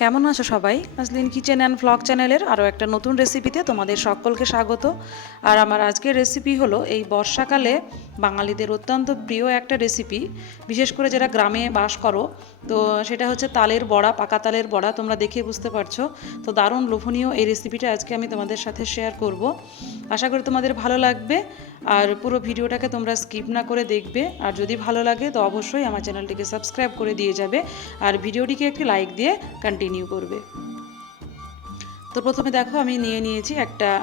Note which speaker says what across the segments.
Speaker 1: কেমন আছো সবাই? নাজলিন কিচেন অ্যান্ড ভ্লগ চ্যানেলের আরও একটা নতুন রেসিপিতে তোমাদের সকলকে স্বাগত। আর আমার আজকের রেসিপি হলো এই বর্ষাকালে বাঙালিদের অত্যন্ত প্রিয় একটা রেসিপি বিশেষ করে যারা গ্রামে বাস করো, তো সেটা হচ্ছে তালের বড়া, পাকা তালের বড়া, তোমরা দেখে বুঝতে পারছ। তো দারুণ লোভনীয় এই রেসিপিটা আজকে আমি তোমাদের সাথে শেয়ার করব। আশা করি তোমাদের ভালো লাগবে, আর পুরো ভিডিওটাকে তোমরা স্কিপ না করে দেখবে। আর যদি ভালো লাগে, তো অবশ্যই আমার চ্যানেলটিকে সাবস্ক্রাইব করে দিয়ে যাবে। আর ভিডিওটিকে একটি লাইক দিয়ে কন্টিনিউ করবে। তো প্রথমে দেখো আমি নিয়ে নিয়েছি একটা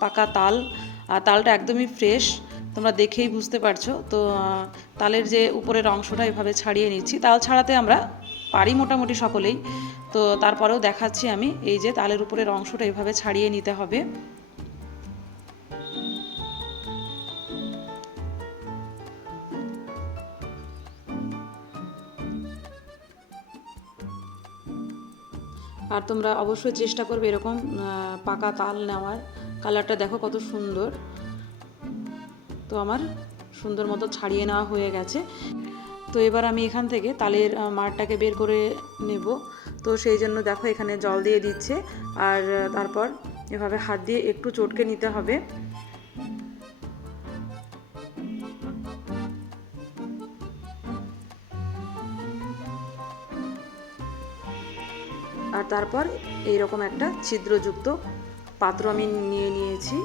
Speaker 1: পাকা তাল। আর তালটা একদমই ফ্রেশ তোমরা দেখেই বুঝতে পারছ। তো তালের যে উপরের অংশটা এভাবে ছাড়িয়ে নিচ্ছি। তাল ছাড়াতে আমরা পারি মোটামুটি সকলেই। তো, তারপরেও দেখাচ্ছি আমি, এই যে তালের উপরের অংশটা এভাবে ছাড়িয়ে নিতে হবে। আর তোমরা অবশ্যই চেষ্টা করবে এরকম পাকা তাল নেওয়ার। কালারটা দেখো কত সুন্দর। তো আমার সুন্দর মতো ছাড়িয়ে নেওয়া হয়ে গেছে। তো এবার আমি এখান থেকে তালের মারটাকে বের করে নেব। তো সেই জন্য দেখো এখানে জল দিয়ে দিচ্ছে। আর তারপর এভাবে হাত দিয়ে একটু চটকে নিতে হবে। আর তারপর এইরকম একটা ছিদ্রযুক্ত পাত্র আমি নিয়ে নিয়েছি।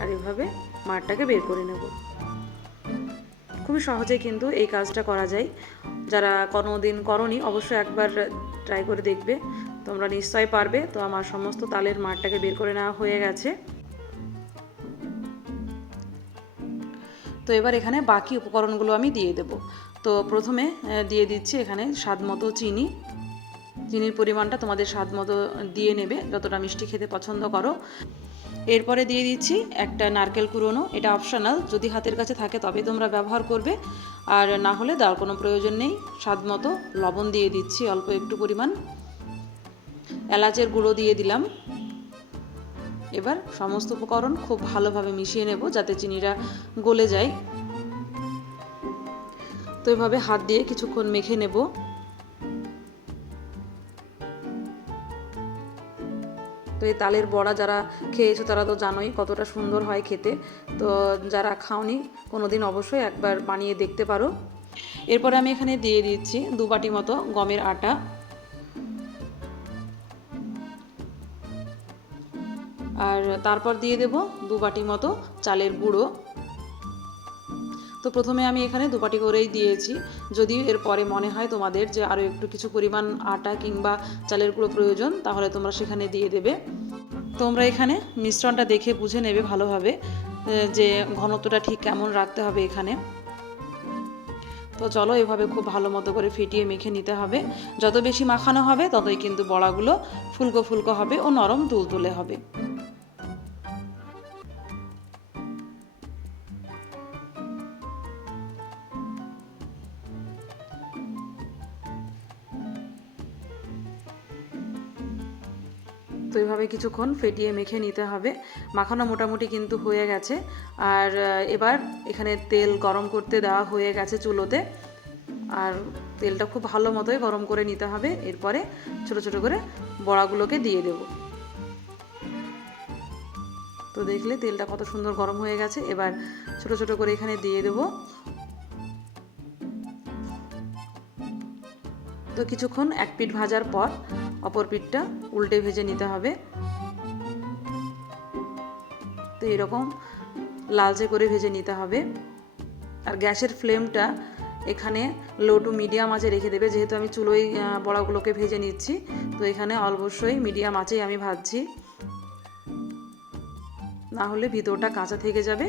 Speaker 1: আর এভাবে মাঠটাকে বের করে নেব। খুবই সহজে কিন্তু এই কাজটা করা যায়। যারা কোনো দিন করনি, অবশ্যই একবার ট্রাই করে দেখবে। তোমরা নিশ্চয় পারবে। তো আমার সমস্ত তালের মাঠটাকে বের করে নেওয়া হয়ে গেছে। তো এবার এখানে বাকি উপকরণগুলো আমি দিয়ে দেব। তো প্রথমে দিয়ে দিচ্ছি এখানে স্বাদ মতো চিনি। চিনির পরিমাণটা তোমাদের স্বাদ মতো দিয়ে নেবে, যতটা মিষ্টি খেতে পছন্দ করো। এরপরে দিয়ে দিচ্ছি একটা নারকেল কুড়োনো, এটা অপশনাল যদি হাতের কাছে থাকে তবে তোমরা ব্যবহার করবে। আর না হলে দেওয়ার কোনো প্রয়োজন নেই, স্বাদ মতো লবণ দিয়ে দিচ্ছি অল্প একটু পরিমাণ। এলাচের গুঁড়ো দিয়ে দিলাম। এবার সমস্ত উপকরণ খুব ভালোভাবে মিশিয়ে নেব যাতে চিনিটা গলে যায়। তো এভাবে হাত দিয়ে কিছুক্ষণ মেখে নেব। তো এই তালের বড়া যারা খেয়েছো তারা তো জানোই কতটা সুন্দর হয় খেতে। তো যারা খাওনি কোনো দিন অবশ্যই একবার বানিয়ে দেখতে পারো। এরপরে আমি এখানে দিয়ে দিচ্ছি দু বাটি মতো গমের আটা। আর তারপর দিয়ে দেব দু বাটি মতো চালের গুঁড়ো। তো প্রথমে আমি এখানে দুপাটি করেই দিয়েছি। যদি এরপরে মনে হয় তোমাদের যে আরও একটু কিছু পরিমাণ আটা কিংবা চালের গুঁড়ো প্রয়োজন, তাহলে তোমরা সেখানে দিয়ে দেবে। তোমরা এখানে মিশ্রণটা দেখে বুঝে নেবে ভালোভাবে যে ঘনত্বটা ঠিক কেমন রাখতে হবে এখানে। তো চলো এভাবে খুব ভালো মতো করে ফেটিয়ে মেখে নিতে হবে। যত বেশি মাখানো হবে, ততই কিন্তু বড়াগুলো ফুলকো ফুলকো হবে ও নরম তুলতুলে হবে। তো এভাবে কিছুক্ষণ ফেটিয়ে মেখে নিতে হবে। মাখানো মোটামুটি কিন্তু হয়ে গেছে। আর এবার এখানে তেল গরম করতে দেওয়া হয়ে গেছে চুলোতে। আর তেলটা খুব ভালো মতোই গরম করে নিতে হবে। এরপরে ছোট ছোট করে বড়াগুলোকে দিয়ে দেব। তো দেখলে তেলটা কত সুন্দর গরম হয়ে গেছে। এবার ছোট ছোট করে এখানে দিয়ে দেব। তো কিছুক্ষণ এক পিঠ ভাজার পর অপর পিঠটা উল্টে ভেজে নিতে হবে। তো এরকম লালচে করে ভেজে নিতে হবে। আর গ্যাসের ফ্লেমটা এখানে লো টু মিডিয়াম আঁচে রেখে দেবে। যেহেতু আমি চুলোই বড়াগুলোকে ভেজে নিচ্ছি, তো এখানে অবশ্যই মিডিয়াম আঁচেই আমি ভাজছি। না হলে ভিতরটা কাঁচা থেকে যাবে,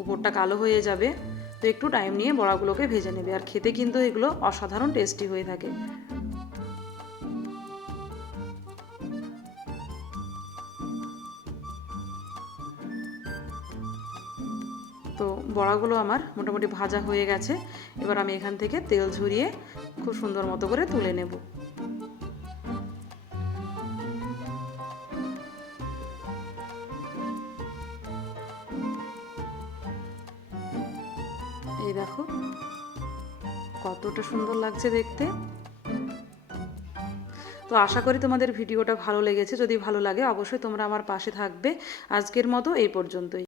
Speaker 1: উপরটা কালো হয়ে যাবে। তো একটু টাইম নিয়ে বড়াগুলোকে ভেজে নেবে। আর খেতে কিন্তু এগুলো অসাধারণ টেস্টি হয়ে থাকে। তো বড়াগুলো আমার মোটামুটি ভাজা হয়ে গেছে। এবার আমি এখান থেকে তেল ঝরিয়ে খুব সুন্দর মতো করে তুলে নেব। এই দেখো, কতটা সুন্দর লাগছে দেখতে। তো আশা করি তোমাদের ভিডিওটা ভালো লেগেছে। যদি ভালো লাগে অবশ্যই তোমরা আমার পাশে থাকবে। আজকের মতো এই পর্যন্তই।